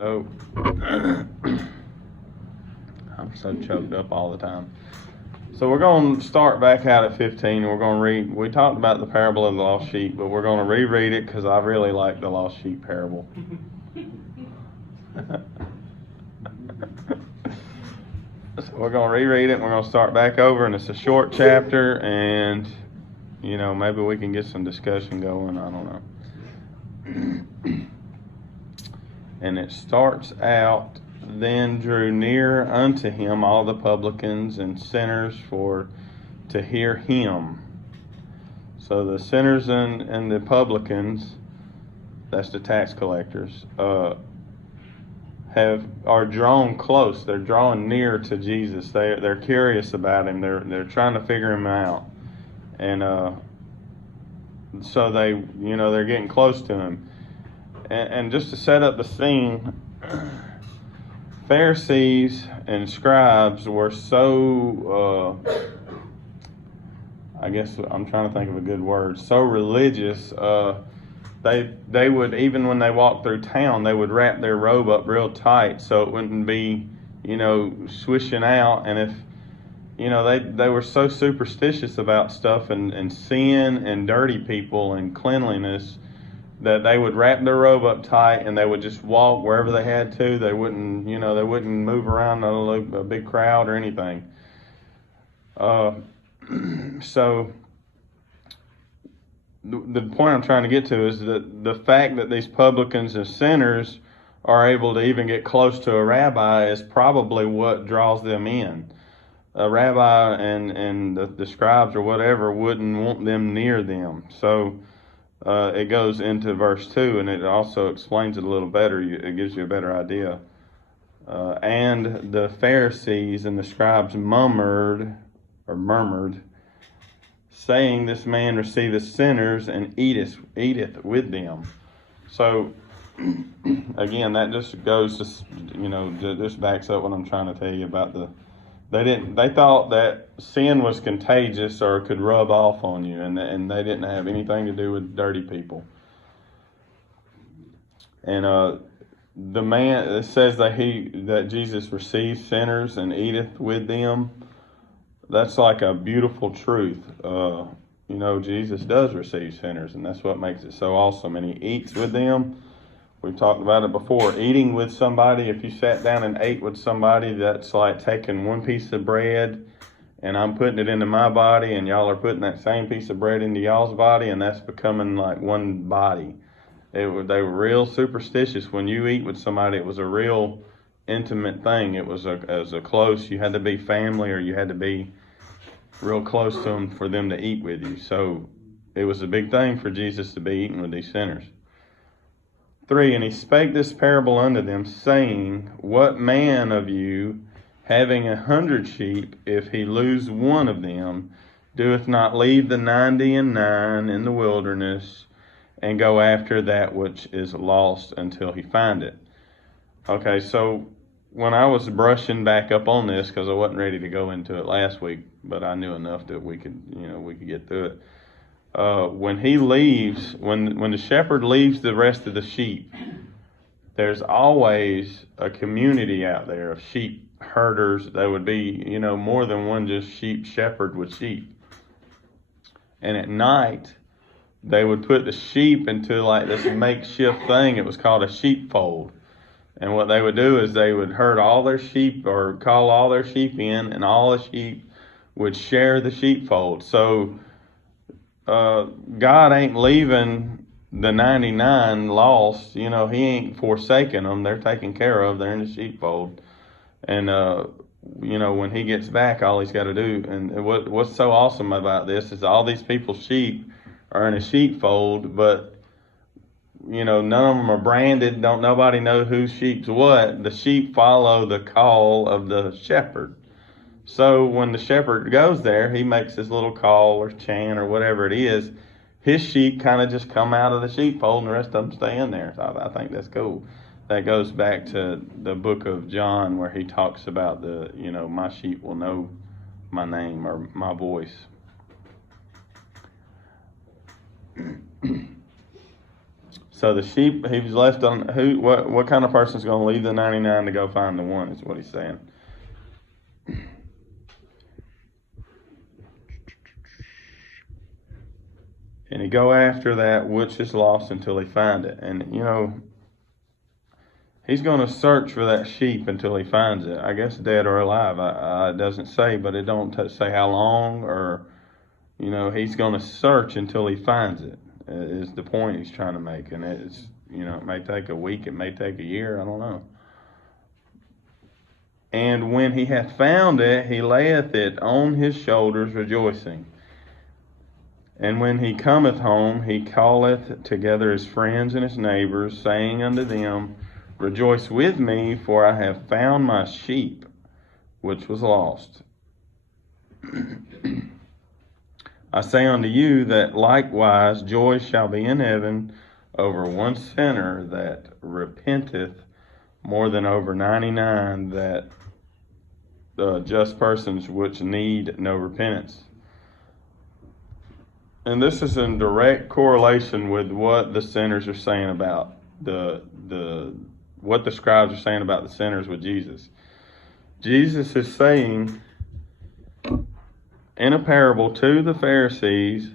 So I'm so choked up all the time. So we're going to start back out at 15, and we're going to read. We talked about the parable of the lost sheep, but we're going to reread it because I really like the lost sheep parable. So we're going to reread it, and we're going to start back over, and it's a short chapter, and maybe we can get some discussion going. I don't know. And it starts out, then drew near unto him all the publicans and sinners to hear him. So the sinners and the publicans, that's the tax collectors, are drawn close. They're drawn near to Jesus. They're curious about him. They're trying to figure him out, and so they're getting close to him. And just to set up the scene, Pharisees and scribes were so, I guess I'm trying to think of a good word, so religious. They would, even when they walked through town, they would wrap their robe up real tight so it wouldn't be, swishing out. And if, they were so superstitious about stuff and sin and dirty people and cleanliness, that they would wrap their robe up tight and they would just walk wherever they had to. They wouldn't move around a big crowd or anything. So the point I'm trying to get to is that the fact that these publicans and sinners are able to even get close to a rabbi is probably what draws them in. A rabbi and the scribes or whatever wouldn't want them near them. So it goes into verse 2, and it also explains it a little better. It gives you a better idea. And the Pharisees and the scribes murmured, saying, "This man receiveth sinners and eateth with them." So, again, that just goes to, this backs up what I'm trying to tell you about they thought that sin was contagious or could rub off on you, and they didn't have anything to do with dirty people. And it says that Jesus receives sinners and eateth with them. That's like a beautiful truth. Jesus does receive sinners, and that's what makes it so awesome. And he eats with them. We've talked about it before. Eating with somebody, if you sat down and ate with somebody, that's like taking one piece of bread and I'm putting it into my body, and y'all are putting that same piece of bread into y'all's body, and that's becoming like one body. They were real superstitious. When you eat with somebody, it was a real intimate thing. It was a close, you had to be family, or you had to be real close to them for them to eat with you. So it was a big thing for Jesus to be eating with these sinners. 3, and he spake this parable unto them, saying, What man of you, having 100 sheep, if he lose one of them, doeth not leave the 99 in the wilderness, and go after that which is lost until he find it? Okay, so when I was brushing back up on this, because I wasn't ready to go into it last week, but I knew enough that we could get through it. When he leaves, when the shepherd leaves the rest of the sheep, there's always a community out there of sheep herders. There would be, more than one just sheep shepherd with sheep. And at night, they would put the sheep into like this makeshift thing. It was called a sheepfold. And what they would do is they would herd all their sheep or call all their sheep in, and all the sheep would share the sheepfold. So God ain't leaving the 99 lost. He ain't forsaking them. They're taken care of. They're in the sheepfold. And, when he gets back, all he's got to do, and what's so awesome about this is all these people's sheep are in a sheepfold, but, none of them are branded. Don't nobody know whose sheep's what. The sheep follow the call of the shepherd. So when the shepherd goes there, he makes his little call or chant or whatever it is. His sheep kind of just come out of the sheepfold, and the rest of them stay in there. So I think that's cool. That goes back to the book of John, where he talks about my sheep will know my name or my voice. So the sheep, he was left on, what kind of person's going to leave the 99 to go find the one, is what he's saying. And he go after that which is lost until he find it. And, he's going to search for that sheep until he finds it. I guess dead or alive. It doesn't say, but it don't say how long or, he's going to search until he finds it, is the point he's trying to make. And it's, it may take a week, it may take a year, I don't know. And when he hath found it, he layeth it on his shoulders, rejoicing. And when he cometh home, he calleth together his friends and his neighbors, saying unto them, Rejoice with me, for I have found my sheep, which was lost. I say unto you that likewise joy shall be in heaven over one sinner that repenteth, more than over 99 that just persons which need no repentance. And this is in direct correlation with what the sinners are saying about what the scribes are saying about the sinners with Jesus. Jesus is saying in a parable to the Pharisees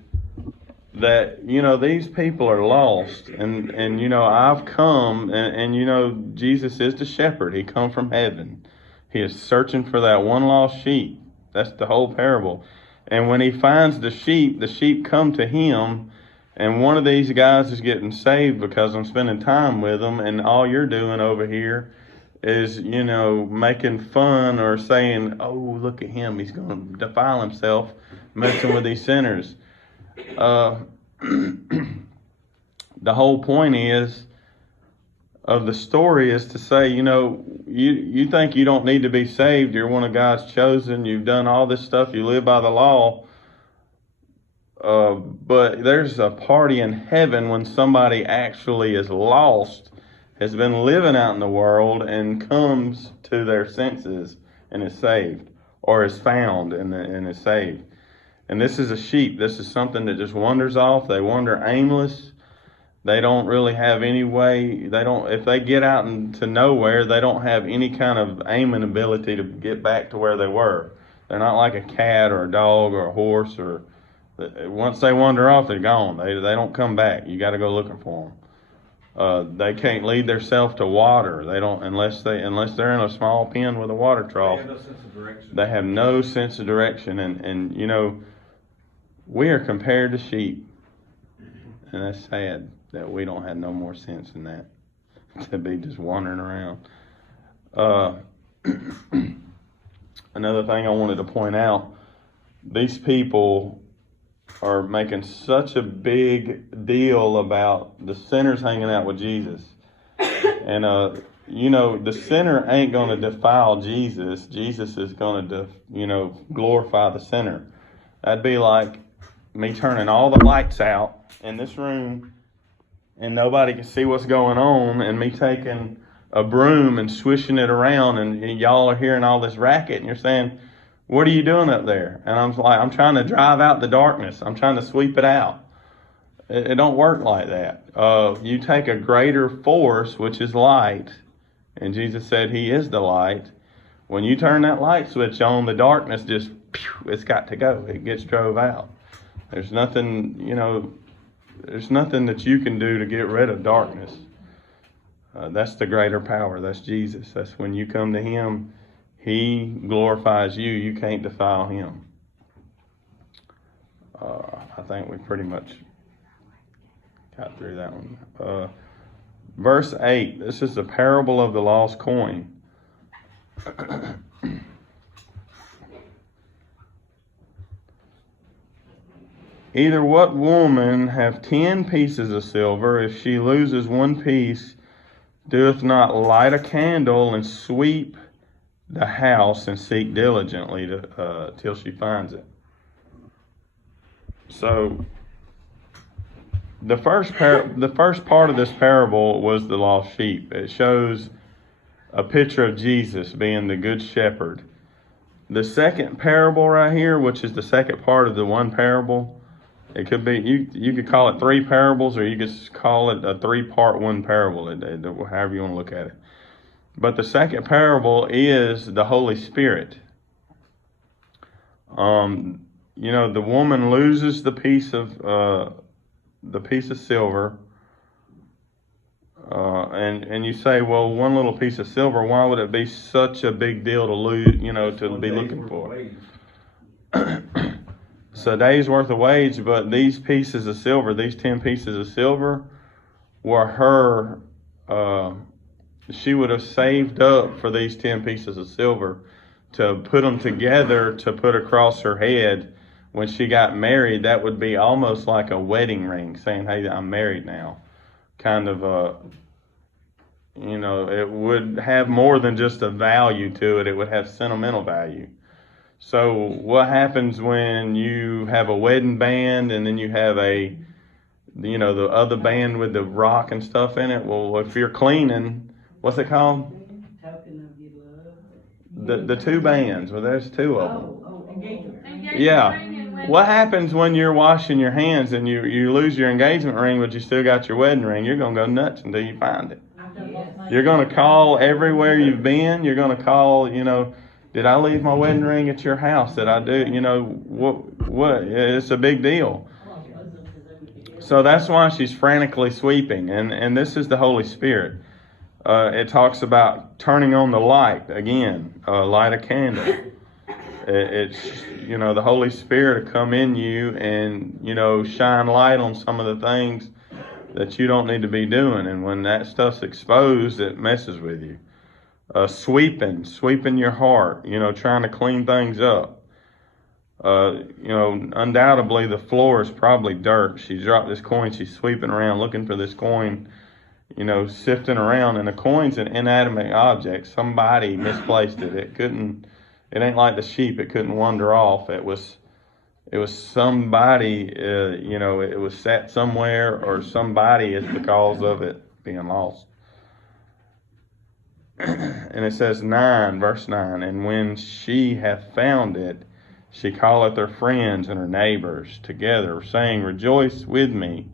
that, these people are lost. And I've come, and Jesus is the shepherd. He come from heaven. He is searching for that one lost sheep. That's the whole parable. And when he finds the sheep come to him, and one of these guys is getting saved because I'm spending time with them, and all you're doing over here is, making fun or saying, oh, look at him, he's going to defile himself, messing with these sinners. The whole point of the story is to say, you think you don't need to be saved. You're one of God's chosen. You've done all this stuff. You live by the law. But there's a party in heaven when somebody actually is lost, has been living out in the world, and comes to their senses and is saved, or is found and is saved. And this is a sheep. This is something that just wanders off. They wander aimless. They don't really have any way. If they get out into nowhere, they don't have any kind of aiming ability to get back to where they were. They're not like a cat or a dog or a horse, or once they wander off, they're gone. They don't come back. You got to go looking for them. They can't lead themselves to water. They don't unless they're in a small pen with a water trough. They have no sense of direction. They have no sense of direction, and we are compared to sheep, and that's sad that we don't have no more sense than that, to be just wandering around. Another thing I wanted to point out, these people are making such a big deal about the sinners hanging out with Jesus. And, the sinner ain't going to defile Jesus. Jesus is going to, glorify the sinner. That'd be like me turning all the lights out in this room and nobody can see what's going on, and me taking a broom and swishing it around, and y'all are hearing all this racket, and you're saying, what are you doing up there? And I'm trying to drive out the darkness. I'm trying to sweep it out. It don't work like that. You take a greater force, which is light, and Jesus said he is the light. When you turn that light switch on, the darkness just, it's got to go. It gets drove out. There's nothing that you can do to get rid of darkness. That's the greater power. That's Jesus. That's when you come to him, he glorifies you. You can't defile him. I think we pretty much got through that one. Verse 8, this is the parable of the lost coin. Either what woman have 10 pieces of silver, if she loses one piece, doeth not light a candle and sweep the house and seek diligently till she finds it? So the first part of this parable was the lost sheep. It shows a picture of Jesus being the good shepherd. The second parable right here, which is the second part of the one parable, It could be, you could call it three parables, or you could call it a three-part one parable, however you want to look at it. But the second parable is the Holy Spirit. The woman loses the piece of silver, and you say, well, one little piece of silver, why would it be such a big deal to lose? To be looking for? It's a day's worth of wage, but these pieces of silver, these 10 pieces of silver, were her. She would have saved up for these 10 pieces of silver to put them together to put across her head when she got married. That would be almost like a wedding ring, saying, hey, I'm married now. Kind of it would have more than just a value to it. It would have sentimental value. So what happens when you have a wedding band and then you have the other band with the rock and stuff in it? Well, if you're cleaning, what's it called? The two bands. Well, there's two of them. Engagement. Yeah. What happens when you're washing your hands and you lose your engagement ring, but you still got your wedding ring? You're going to go nuts until you find it. You're going to call everywhere you've been. You're going to call, did I leave my wedding ring at your house? Did I do, what? It's a big deal. So that's why she's frantically sweeping. And this is the Holy Spirit. It talks about turning on the light again, light a candle. It's, the Holy Spirit will come in you and, shine light on some of the things that you don't need to be doing. And when that stuff's exposed, it messes with you. Sweeping your heart, trying to clean things up. Undoubtedly the floor is probably dirt. She dropped this coin. She's sweeping around looking for this coin, sifting around. And the coin's an inanimate object. Somebody misplaced it. It ain't like the sheep. It couldn't wander off. It was somebody, it was sat somewhere, or somebody is the cause of it being lost. And it says verse 9, and when she hath found it, she calleth her friends and her neighbors together, saying, rejoice with me,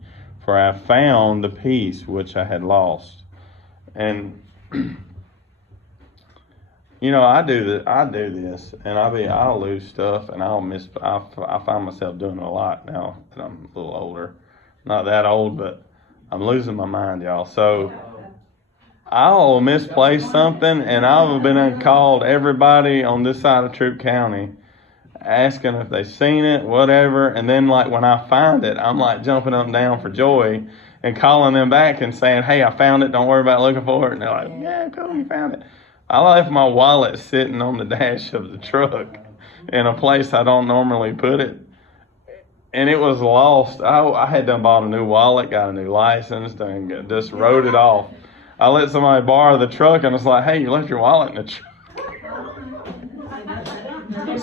for I have found the piece which I had lost. And I do this, and I'll lose stuff, and I find myself doing it a lot now that I'm a little older. Not that old, but I'm losing my mind, y'all. So I'll misplace something, and I've been called everybody on this side of Troup County, asking if they've seen it, whatever. And then, when I find it, I'm jumping up and down for joy and calling them back and saying, hey, I found it. Don't worry about looking for it. And they're like, yeah, cool, you found it. I left my wallet sitting on the dash of the truck in a place I don't normally put it. And it was lost. I had done bought a new wallet, got a new license, and just wrote it off. I let somebody borrow the truck, and it's like, hey, you left your wallet in the truck.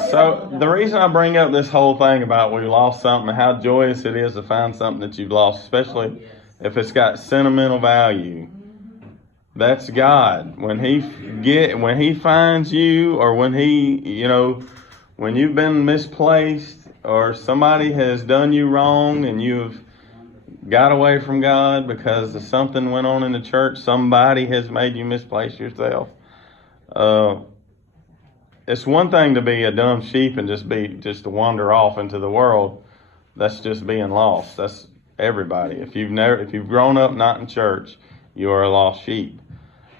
So the reason I bring up this whole thing about we lost something and how joyous it is to find something that you've lost, especially if it's got sentimental value, that's God. When He finds you, or when when you've been misplaced, or somebody has done you wrong and you've got away from God because something went on in the church, somebody has made you misplace yourself. It's one thing to be a dumb sheep and just to wander off into the world. That's just being lost. That's everybody. If you've grown up not in church, you are a lost sheep.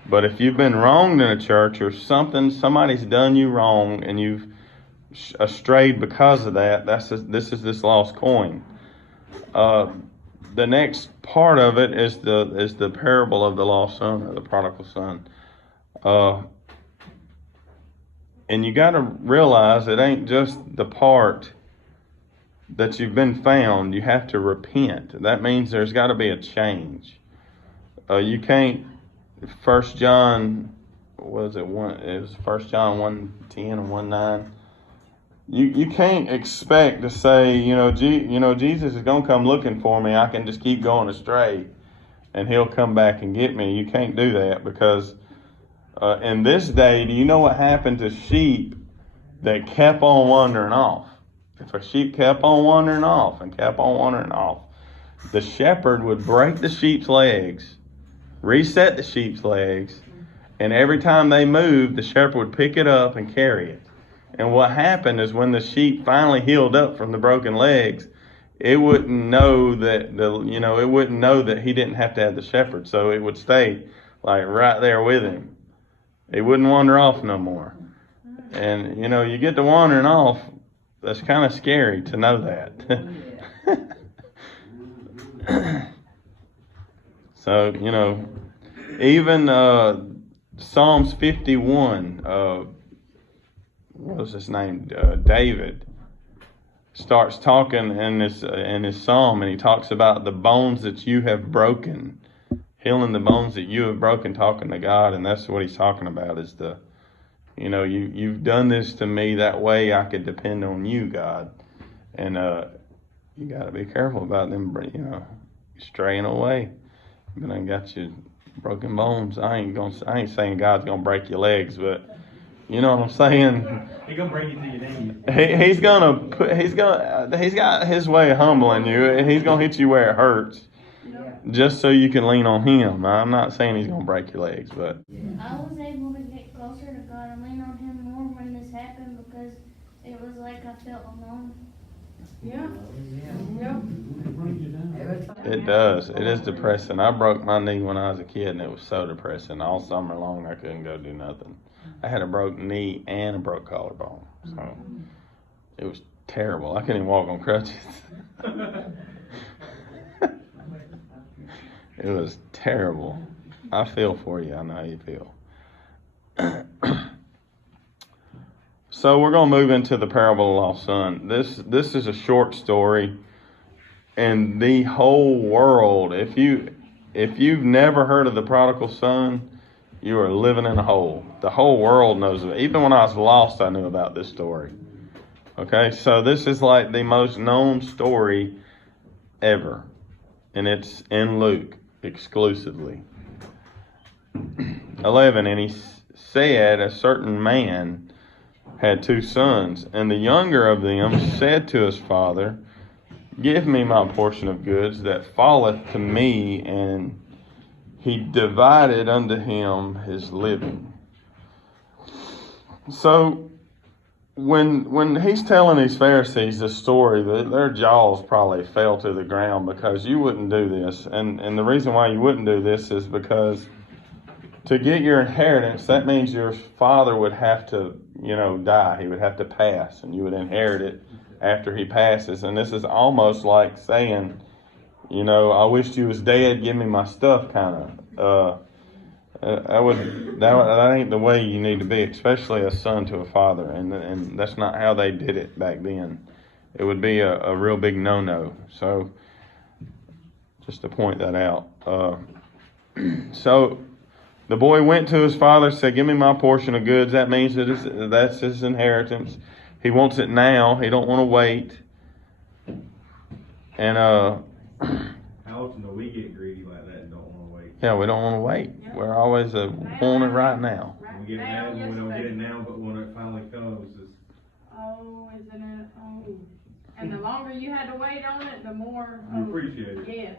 But if you've been wronged in a church, or somebody's done you wrong and you've strayed because of that, this is this lost coin. The next part of it is the parable of the lost son, or the prodigal son. And you got to realize it ain't just the part that you've been found. You have to repent. That means there's got to be a change. You can't. 1 John, what is it? It was 1 John 1:10 and 1:9. You can't expect to say, Jesus is going to come looking for me. I can just keep going astray, and He'll come back and get me. You can't do that, because in this day, do you know what happened to sheep that kept on wandering off? if a sheep kept on wandering off and kept on wandering off, the shepherd would break the sheep's legs, reset the sheep's legs, and every time they moved, the shepherd would pick it up and carry it. And what happened is when the sheep finally healed up from the broken legs, it wouldn't know that it wouldn't know that he didn't have to have the shepherd, so it would stay like right there with him. It wouldn't wander off no more. And you get to wandering off, that's kind of scary to know that. So even Psalms 51, what was his name? David starts talking in his psalm, and he talks about the bones that you have broken, healing the bones that you have broken, talking to God, and that's what he's talking about is you've done this to me, that way I could depend on you, God, and you got to be careful about them, straying away. But I got you broken bones. I ain't saying God's gonna break your legs, but you know what I'm saying. He's gonna bring you to your knees. He's got his way of humbling you, and he's gonna hit you where it hurts, just so you can lean on him. I'm not saying he's gonna break your legs, but I was able to get closer to God and lean on him more when this happened because it was like I felt alone. Yeah. it does. It is depressing. I broke my knee when I was a kid, and it was so depressing. All summer long, I couldn't go do nothing. I had a broke knee and a broke collarbone, so it was terrible. I couldn't even walk on crutches. It was terrible. I feel for you. I know how you feel. So we're going to move into the parable of the lost son. This is a short story, and the whole world, if you've never heard of the prodigal son, you are living in a hole. The whole world knows it. Even when I was lost, I knew about this story. Okay, so this is like the most known story ever, and it's in Luke exclusively. 11, and he said, a certain man had 2 sons, and the younger of them said to his father, give me my portion of goods that falleth to me, and he divided unto him his living. So when he's telling these Pharisees this story, their jaws probably fell to the ground, because you wouldn't do this. And the reason why you wouldn't do this is because to get your inheritance, that means your father would have to, die. He would have to pass, and you would inherit it after he passes. And this is almost like saying, I wished you was dead, give me my stuff, kind of. That ain't the way you need to be, especially a son to a father. And that's not how they did it back then. It would be a real big no-no. So, just to point that out. So, the boy went to his father, said, give me my portion of goods. That means that's his inheritance. He wants it now. He don't want to wait. And how often do we get greedy like that and don't want to wait? Yeah, we don't want to wait. Yeah. We're always want it right now. We get mad when we don't get it now, but when it finally comes, isn't it? Oh. And the longer you had to wait on it, the more you appreciate it. Yes.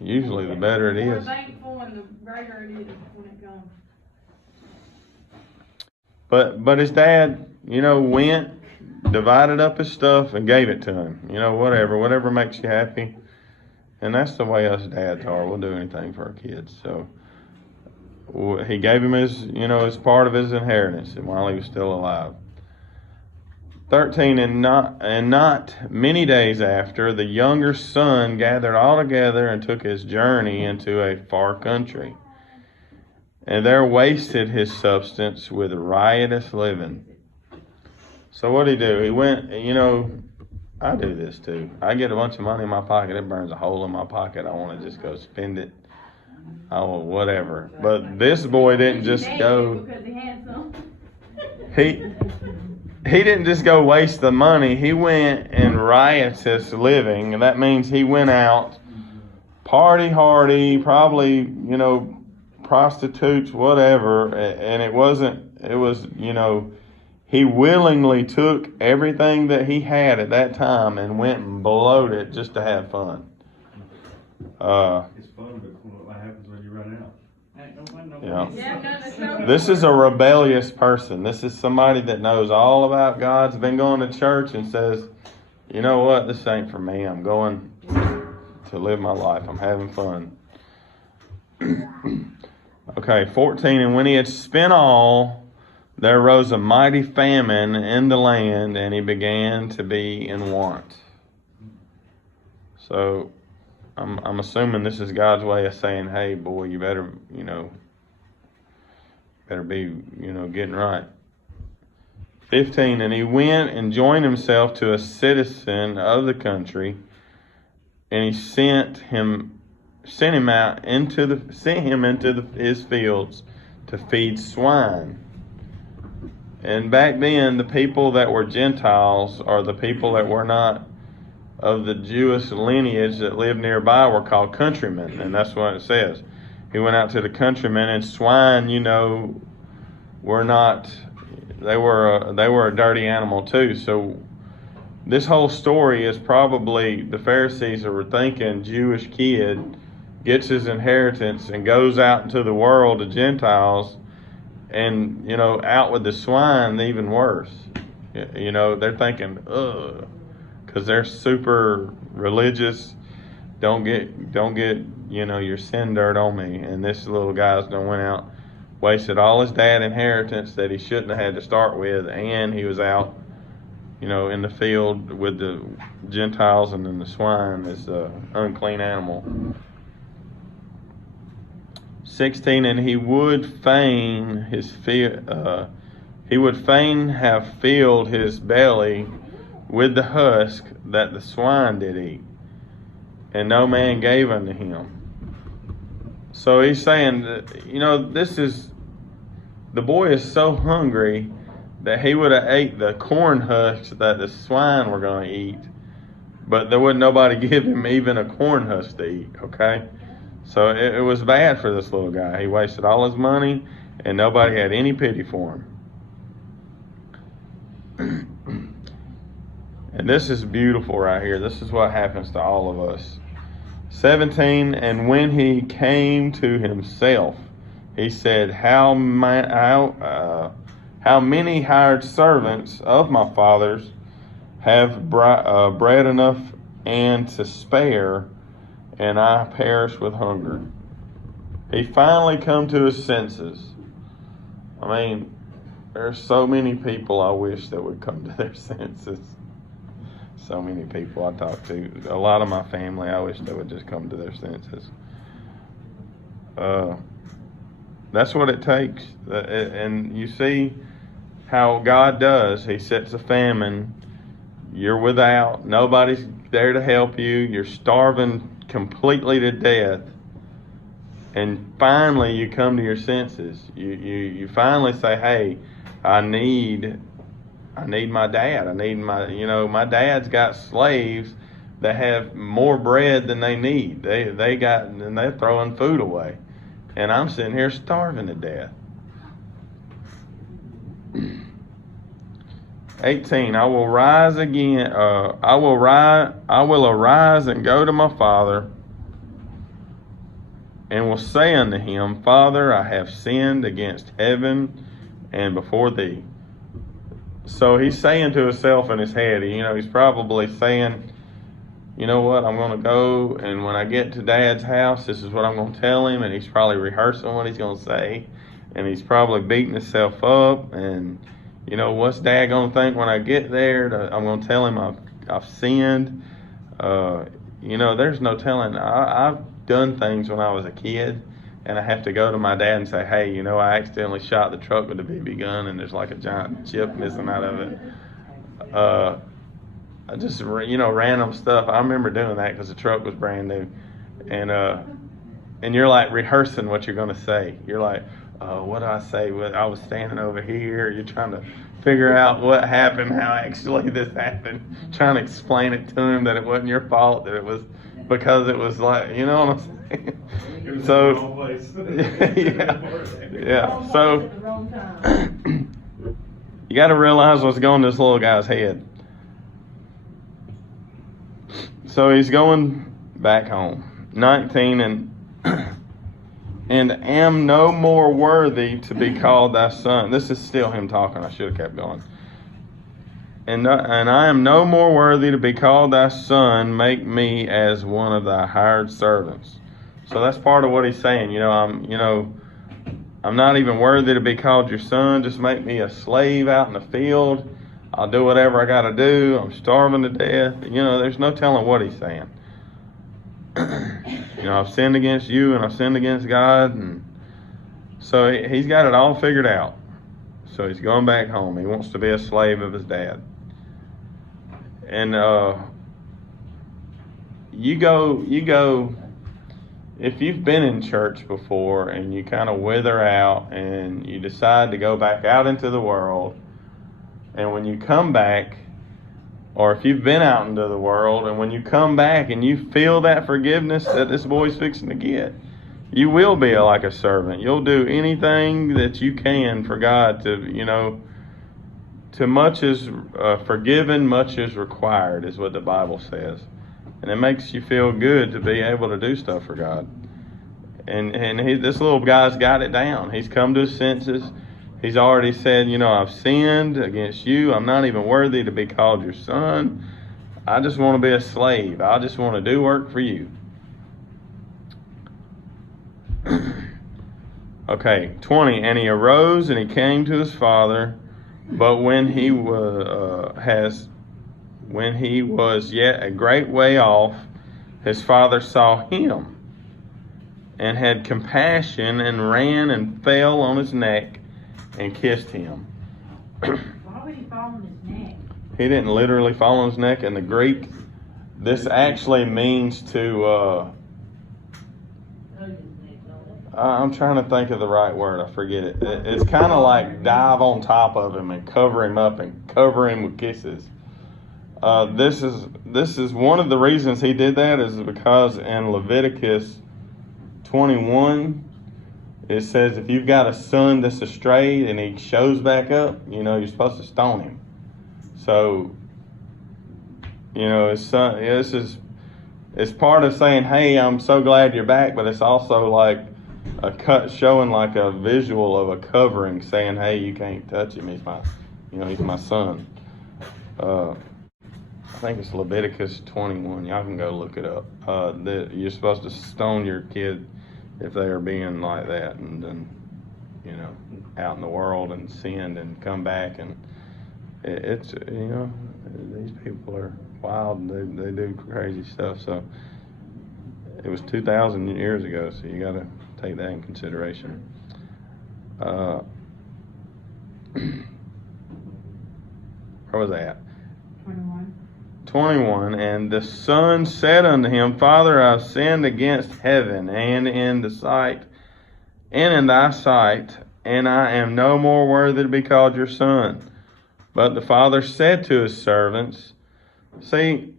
Usually the better it is. The more thankful and the greater it is when it comes. But his dad, went, divided up his stuff, and gave it to him. Whatever makes you happy. And that's the way us dads are. We'll do anything for our kids. So he gave him his part of his inheritance while he was still alive. 13, and not many days after, the younger son gathered all together and took his journey into a far country, and there wasted his substance with riotous living. So what did he do? He went, I do this too. I get a bunch of money in my pocket, it burns a hole in my pocket. I want to just go spend it. Oh, whatever. But this boy didn't just go. Because he had some. He didn't just go waste the money. He went in riotous living, and that means he went out, party hardy, probably, prostitutes, whatever. And it was, He willingly took everything that he had at that time and went and blowed it just to have fun. It's fun, but what happens when you run out? Yeah. Yeah, no, that's no. This is a rebellious person. This is somebody that knows all about God's been going to church and says, you know what, this ain't for me. I'm going to live my life. I'm having fun. Okay, 14. And when he had spent all, there arose a mighty famine in the land, and he began to be in want. So I'm assuming this is God's way of saying, hey, boy, you better be, getting right. 15, and he went and joined himself to a citizen of the country, and he sent him into his fields to feed swine. And back then, the people that were Gentiles, or the people that were not of the Jewish lineage that lived nearby, were called countrymen, and that's what it says. He went out to the countrymen, and swine, were not. They were a dirty animal too. So this whole story is probably the Pharisees were thinking Jewish kid gets his inheritance and goes out into the world of Gentiles, and out with the swine, even worse. They're thinking, ugh, because they're super religious. Don't get your sin dirt on me. And this little guy's done went out, wasted all his dad's inheritance that he shouldn't have had to start with, and he was out, in the field with the Gentiles, and then the swine is the unclean animal. 16, and he would fain have filled his belly with the husk that the swine did eat, and no man gave unto him. So he's saying that, the boy is so hungry that he would have ate the corn husks that the swine were going to eat, but there wasn't nobody give him even a corn husk to eat, okay? So it was bad for this little guy. He wasted all his money, and nobody had any pity for him. And this is beautiful right here. This is what happens to all of us. 17, and when he came to himself, he said, how many hired servants of my father's have bread enough and to spare, and I perish with hunger. He finally come to his senses. I mean, there's so many people I wish that would come to their senses. So many people I talk to. A lot of my family, I wish they would just come to their senses. That's what it takes. And you see how God does. He sets a famine. You're without. Nobody's there to help you. You're starving completely to death. And finally you come to your senses. You finally say, hey, I need my dad. I need my dad's got slaves that have more bread than they need. And they're throwing food away. And I'm sitting here starving to death. 18, I will rise again. I will arise and go to my father, and will say unto him, Father, I have sinned against heaven and before thee. So he's saying to himself in his head, he's probably saying, you know what, I'm going to go, and when I get to Dad's house, this is what I'm going to tell him, and he's probably rehearsing what he's going to say, and he's probably beating himself up, and, what's Dad going to think when I get there? I'm going to tell him I've sinned. There's no telling. I've done things when I was a kid, and I have to go to my dad and say, hey, I accidentally shot the truck with a BB gun, and there's like a giant chip missing out of it. I just, random stuff. I remember doing that because the truck was brand new. And you're like rehearsing what you're going to say. You're like, what do I say? I was standing over here. You're trying to figure out what happened, how actually this happened. Trying to explain it to him that it wasn't your fault, that it was because it was like, you know what I'm saying? So, yeah. So, got to realize what's going in this little guy's head. So he's going back home. 19, and am no more worthy to be called thy son. This is still him talking. I should have kept going. And I am no more worthy to be called thy son. Make me as one of thy hired servants. So that's part of what he's saying. I'm not even worthy to be called your son. Just make me a slave out in the field. I'll do whatever I got to do. I'm starving to death. There's no telling what he's saying. I've sinned against you and I've sinned against God. And so he's got it all figured out. So he's going back home. He wants to be a slave of his dad. And you go, if you've been in church before and you kind of wither out and you decide to go back out into the world, and when you come back, or if you've been out into the world and when you come back and you feel that forgiveness that this boy's fixing to get, you will be like a servant. You'll do anything that you can for God to much is forgiven, much is required, is what the Bible says. And it makes you feel good to be able to do stuff for God. And this little guy's got it down. He's come to his senses. He's already said, I've sinned against you. I'm not even worthy to be called your son. I just want to be a slave. I just want to do work for you. Okay, 20. And he arose and he came to his father, but when he was yet a great way off, his father saw him and had compassion and ran and fell on his neck and kissed him. Why would he fall on his neck? He didn't literally fall on his neck. In the Greek, this actually means to, I'm trying to think of the right word. I forget it. It's kind of like dive on top of him and cover him up and cover him with kisses. This is one of the reasons he did that is because in Leviticus 21, it says if you've got a son that's astray and he shows back up, you're supposed to stone him. So, his son, it's part of saying, hey, I'm so glad you're back, but it's also like a cut showing like a visual of a covering saying, hey, you can't touch him. He's my son. I think it's Leviticus 21. Y'all can go look it up. That you're supposed to stone your kid if they are being like that and then, out in the world and sinned and come back. And it's, these people are wild and they do crazy stuff. So it was 2,000 years ago, so you got to take that in consideration. Where was that? 21. And the son said unto him, Father, I've sinned against heaven and in thy sight, and I am no more worthy to be called your son. But the father said to his servants, he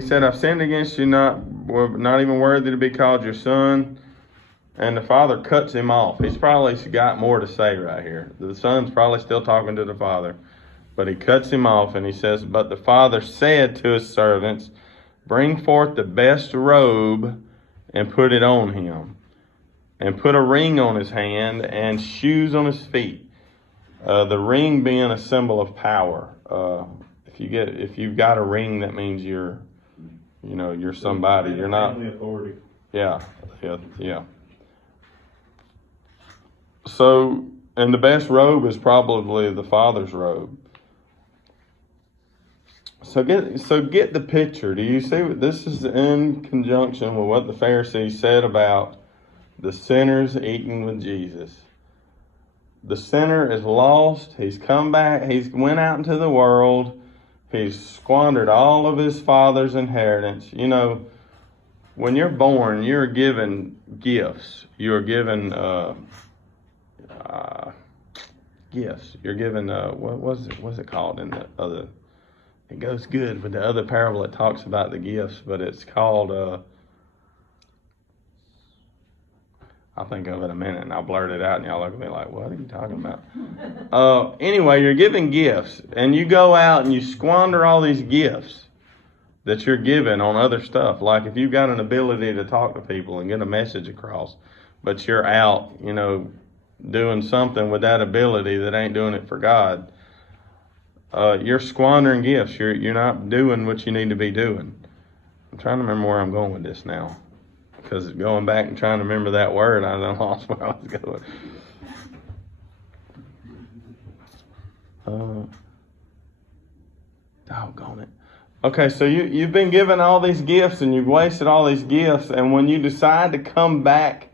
said, I've sinned against you, not even worthy to be called your son. And the father cuts him off. He's probably got more to say right here. The son's probably still talking to the father. But he cuts him off and he says, but the father said to his servants, bring forth the best robe and put it on him, and put a ring on his hand and shoes on his feet. The ring being a symbol of power. If you've got a ring, that means you're somebody. You're not. Family authority. Yeah. So, and the best robe is probably the father's robe. So get the picture. Do you see what this is in conjunction with what the Pharisees said about the sinners eating with Jesus? The sinner is lost. He's come back. He's went out into the world. He's squandered all of his father's inheritance. When you're born, you're given gifts. You're given gifts. You're given what's it called in the other? It goes good with the other parable. It talks about the gifts, but it's called I'll think of it in a minute, and I'll blurt it out, and y'all look at me like, what are you talking about? Anyway, you're giving gifts, and you go out and you squander all these gifts that you're given on other stuff. Like if you've got an ability to talk to people and get a message across, but you're out, doing something with that ability that ain't doing it for God, you're squandering gifts. You're not doing what you need to be doing. I'm trying to remember where I'm going with this now. Because going back and trying to remember that word, I done lost where I was going. Doggone it. Okay, so you've been given all these gifts and you've wasted all these gifts, and when you decide to come back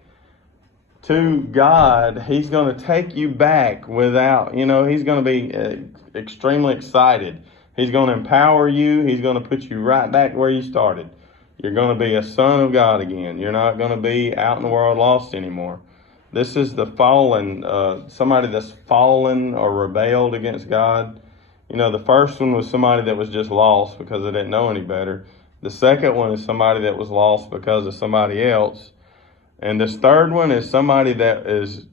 to God, He's going to take you back without, He's going to be extremely excited. He's going to empower you. He's going to put you right back where you started. You're going to be a son of God again. You're not going to be out in the world lost anymore. This is the fallen, somebody that's fallen or rebelled against God. The first one was somebody that was just lost because they didn't know any better. The second one is somebody that was lost because of somebody else. And this third one is somebody that is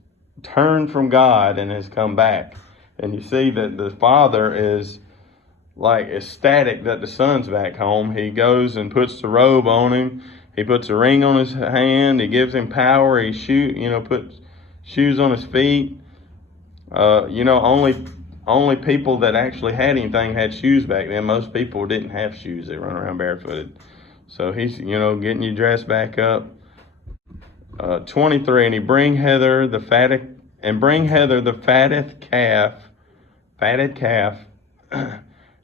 turned from God and has come back. And you see that the father is like ecstatic that the son's back home. He goes and puts the robe on him. He puts a ring on his hand. He gives him power. He puts shoes on his feet. Only people that actually had anything had shoes back then. Most people didn't have shoes. They run around barefooted. So he's, getting you dressed back up. 23, and bring Heather the fatted calf,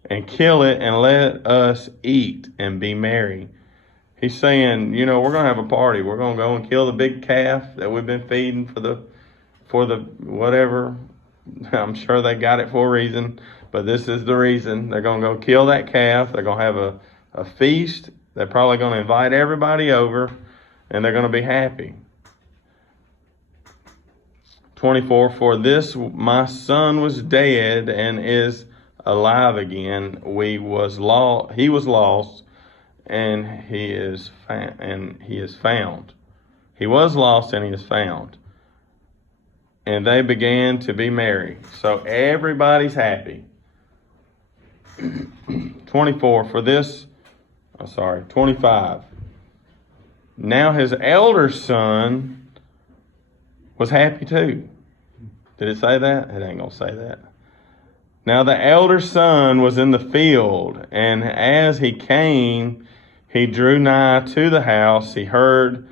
and kill it, and let us eat and be merry. He's saying, we're going to have a party. We're going to go and kill the big calf that we've been feeding for the whatever. I'm sure they got it for a reason, but this is the reason. They're going to go kill that calf. They're going to have a feast. They're probably going to invite everybody over, and they're going to be happy. 24, for this my son was dead and is alive again. He was lost, and he is found. He was lost and he is found. And they began to be merry. So everybody's happy. 25. Now his elder son was happy too. Did it say that? It ain't going to say that. Now the elder son was in the field, and as he came, he drew nigh to the house. He heard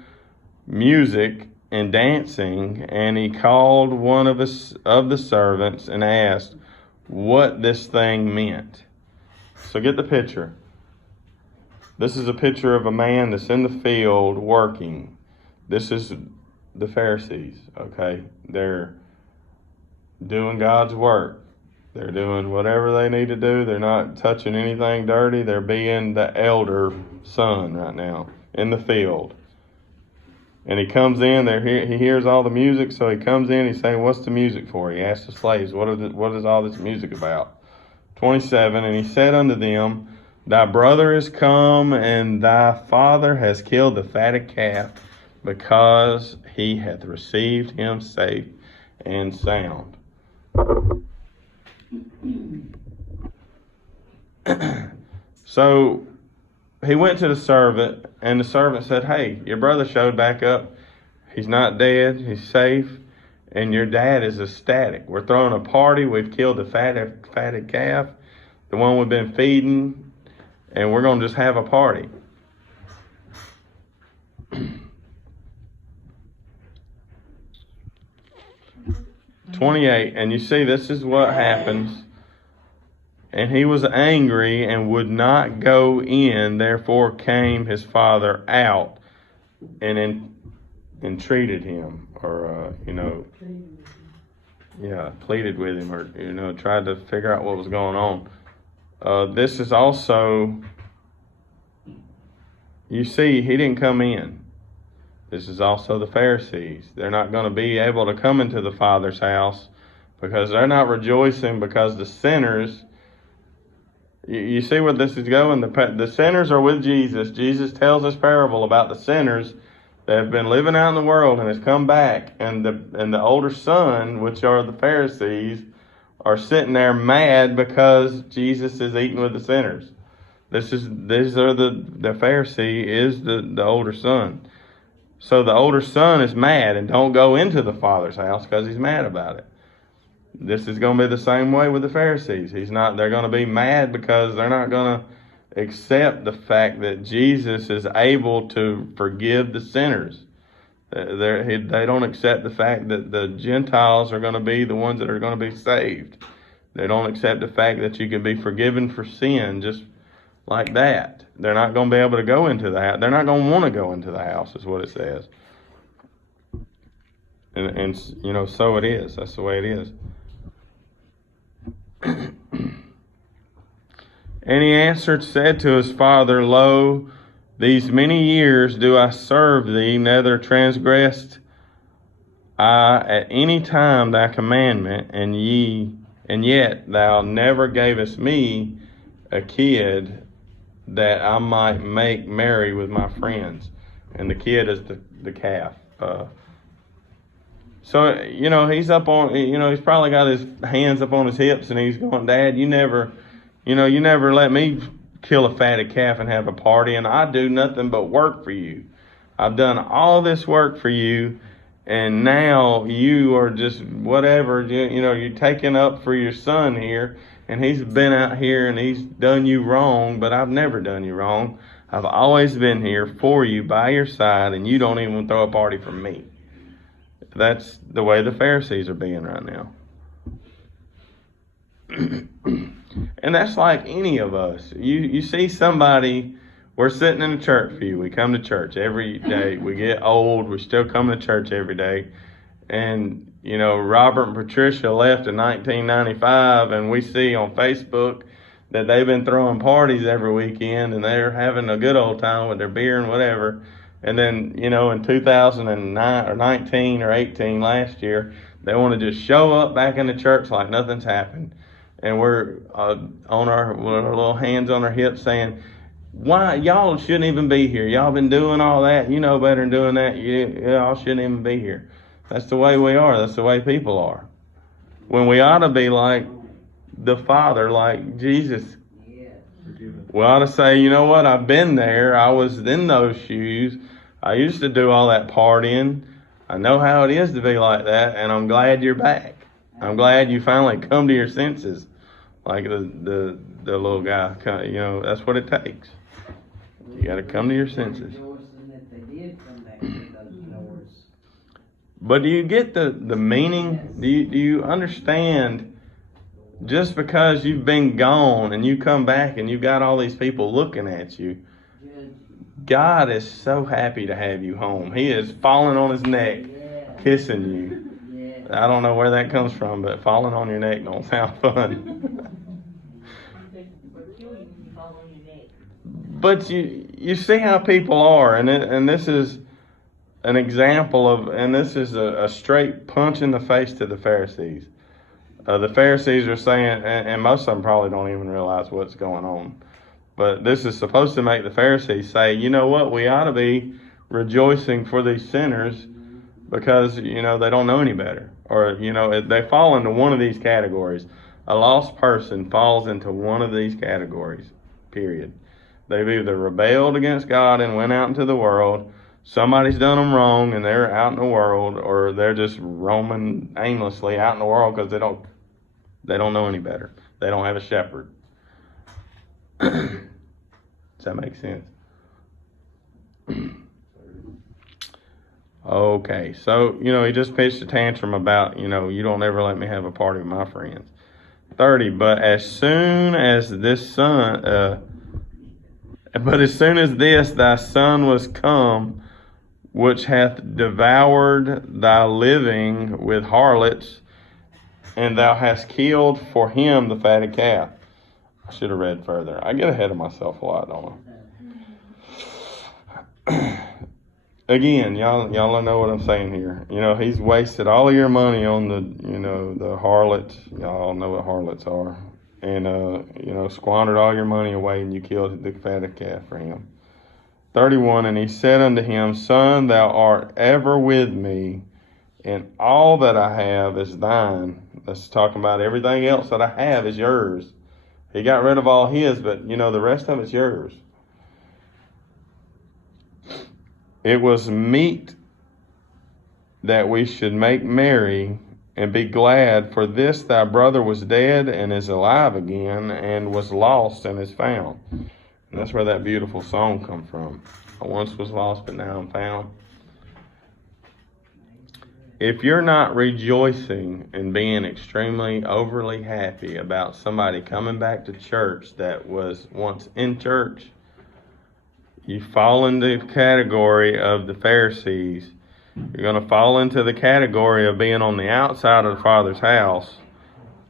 music and dancing, and he called one of the servants and asked what this thing meant. So get the picture. This is a picture of a man that's in the field working. This is the Pharisees, okay? They're doing God's work. They're doing whatever they need to do. They're not touching anything dirty. They're being the elder son right now in the field. And he comes in, he hears all the music, so he comes in, he's saying, what's the music for? He asks the slaves, what is all this music about? 27, and he said unto them, thy brother is come, and thy father has killed the fatted calf, because he hath received him safe and sound. So he went to the servant, and the servant said, hey, your brother showed back up. He's not dead. He's safe. And your dad is ecstatic. We're throwing a party. We've killed the fatted calf, the one we've been feeding, and we're going to just have a party. 28, and you see this is what happens. And he was angry and would not go in. Therefore came his father out and entreated him, or pleaded with him, or tried to figure out what was going on. This is also, you see, he didn't come in. This is also the Pharisees. They're not going to be able to come into the Father's house because they're not rejoicing, because the sinners. You see where this is going? The sinners are with Jesus. Jesus tells this parable about the sinners that have been living out in the world and has come back, and the older son, which are the Pharisees, are sitting there mad because Jesus is eating with the sinners. The Pharisee is the older son. So the older son is mad and don't go into the Father's house because he's mad about it. This is going to be the same way with the Pharisees. They're going to be mad because they're not going to accept the fact that Jesus is able to forgive the sinners. They don't accept the fact that the Gentiles are going to be the ones that are going to be saved. They don't accept the fact that you can be forgiven for sin just like that. They're not going to be able to go into the house. They're not going to want to go into the house, is what it says. And so it is. That's the way it is. And he answered, said to his father, Lo, these many years do I serve thee, neither transgressed I at any time thy commandment, and yet thou never gavest me a kid that I might make merry with my friends. And the kid is the calf. So, he's up on, he's probably got his hands up on his hips and he's going, Dad, you never let me kill a fatted calf and have a party, and I do nothing but work for you. I've done all this work for you, and now you are just whatever, you're taking up for your son here, and he's been out here and he's done you wrong, but I've never done you wrong. I've always been here for you, by your side, and you don't even throw a party for me. That's the way the Pharisees are being right now. And that's like any of us. You see somebody, we're sitting in a church pew. We come to church every day. We get old. We still come to church every day. And, Robert and Patricia left in 1995, and we see on Facebook that they've been throwing parties every weekend, and they're having a good old time with their beer and whatever. And then, in 2009 or 19 or 18 last year, they want to just show up back in the church like nothing's happened. And we're on our little hands on our hips saying, why, y'all shouldn't even be here. Y'all been doing all that. You know better than doing that. Y'all shouldn't even be here. That's the way we are. That's the way people are. When we ought to be like the Father, like Jesus. We ought to say, you know what? I've been there. I was in those shoes. I used to do all that partying. I know how it is to be like that, and I'm glad you're back. I'm glad you finally come to your senses, like the little guy. That's what it takes. You got to come to your senses. But do you get the meaning? Do you understand? Just because you've been gone and you come back and you've got all these people looking at you, God is so happy to have you home. He is falling on his neck, kissing you. I don't know where that comes from, but falling on your neck don't sound fun. But you see how people are, and this is an example of, and this is a straight punch in the face to the Pharisees. The Pharisees are saying, and most of them probably don't even realize what's going on, but this is supposed to make the Pharisees say, you know what, we ought to be rejoicing for these sinners because, they don't know any better. Or, they fall into one of these categories. A lost person falls into one of these categories, period. They've either rebelled against God and went out into the world, somebody's done them wrong and they're out in the world, or they're just roaming aimlessly out in the world because they don't know any better. They don't have a shepherd. Does that make sense? Okay, so, he just pitched a tantrum about, you don't ever let me have a party with my friends. 30, but as soon as this thy son was come, which hath devoured thy living with harlots, and thou hast killed for him the fatted calf. I should have read further. I get ahead of myself a lot, don't I? Again, y'all know what I'm saying here. He's wasted all of your money on the harlots. Y'all know what harlots are. And, squandered all your money away and you killed the fatted calf for him. 31, and he said unto him, Son, thou art ever with me, and all that I have is thine. That's talking about everything else that I have is yours. He got rid of all his, but the rest of it's yours. It was meet that we should make merry and be glad, for this thy brother was dead and is alive again, and was lost and is found. And that's where that beautiful song come from. I once was lost, but now I'm found. If you're not rejoicing and being extremely overly happy about somebody coming back to church that was once in church, you fall into the category of the Pharisees. You're going to fall into the category of being on the outside of the Father's house,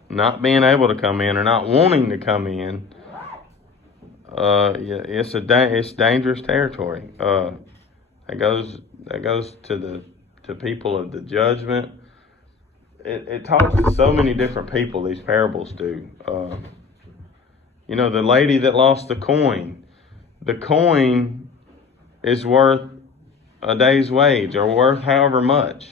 not being able to come in or not wanting to come in. It's dangerous territory. That goes to people of the judgment. It talks to so many different people. These parables do. The lady that lost the coin. The coin is worth a day's wage, or worth however much.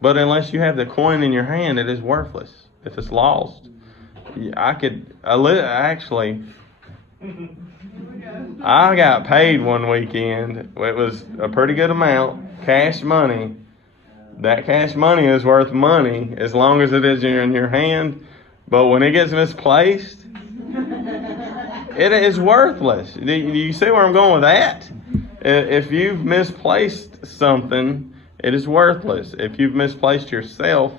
But unless you have the coin in your hand, it is worthless if it's lost. I got paid one weekend. It was a pretty good amount, cash money. That cash money is worth money as long as it is in your hand. But when it gets misplaced, it is worthless. Do you see where I'm going with that? If you've misplaced something, it is worthless. If you've misplaced yourself,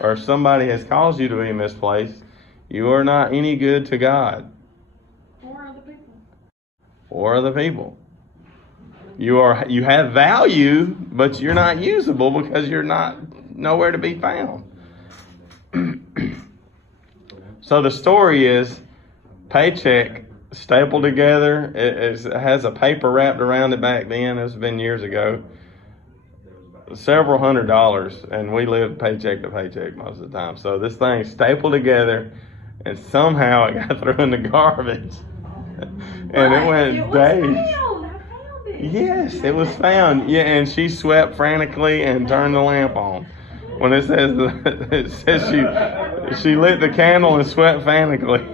or if somebody has caused you to be misplaced, you are not any good to God. Or other people. You have value, but you're not usable because you're nowhere to be found. So the story is paycheck stapled together. It has a paper wrapped around it back then. It's been years ago. Several $100s, and we lived paycheck to paycheck most of the time. So this thing stapled together, and somehow it got thrown in the garbage. And it went days. Yes, it was found. Yeah, and she swept frantically and turned the lamp on. When it says she lit the candle and swept frantically.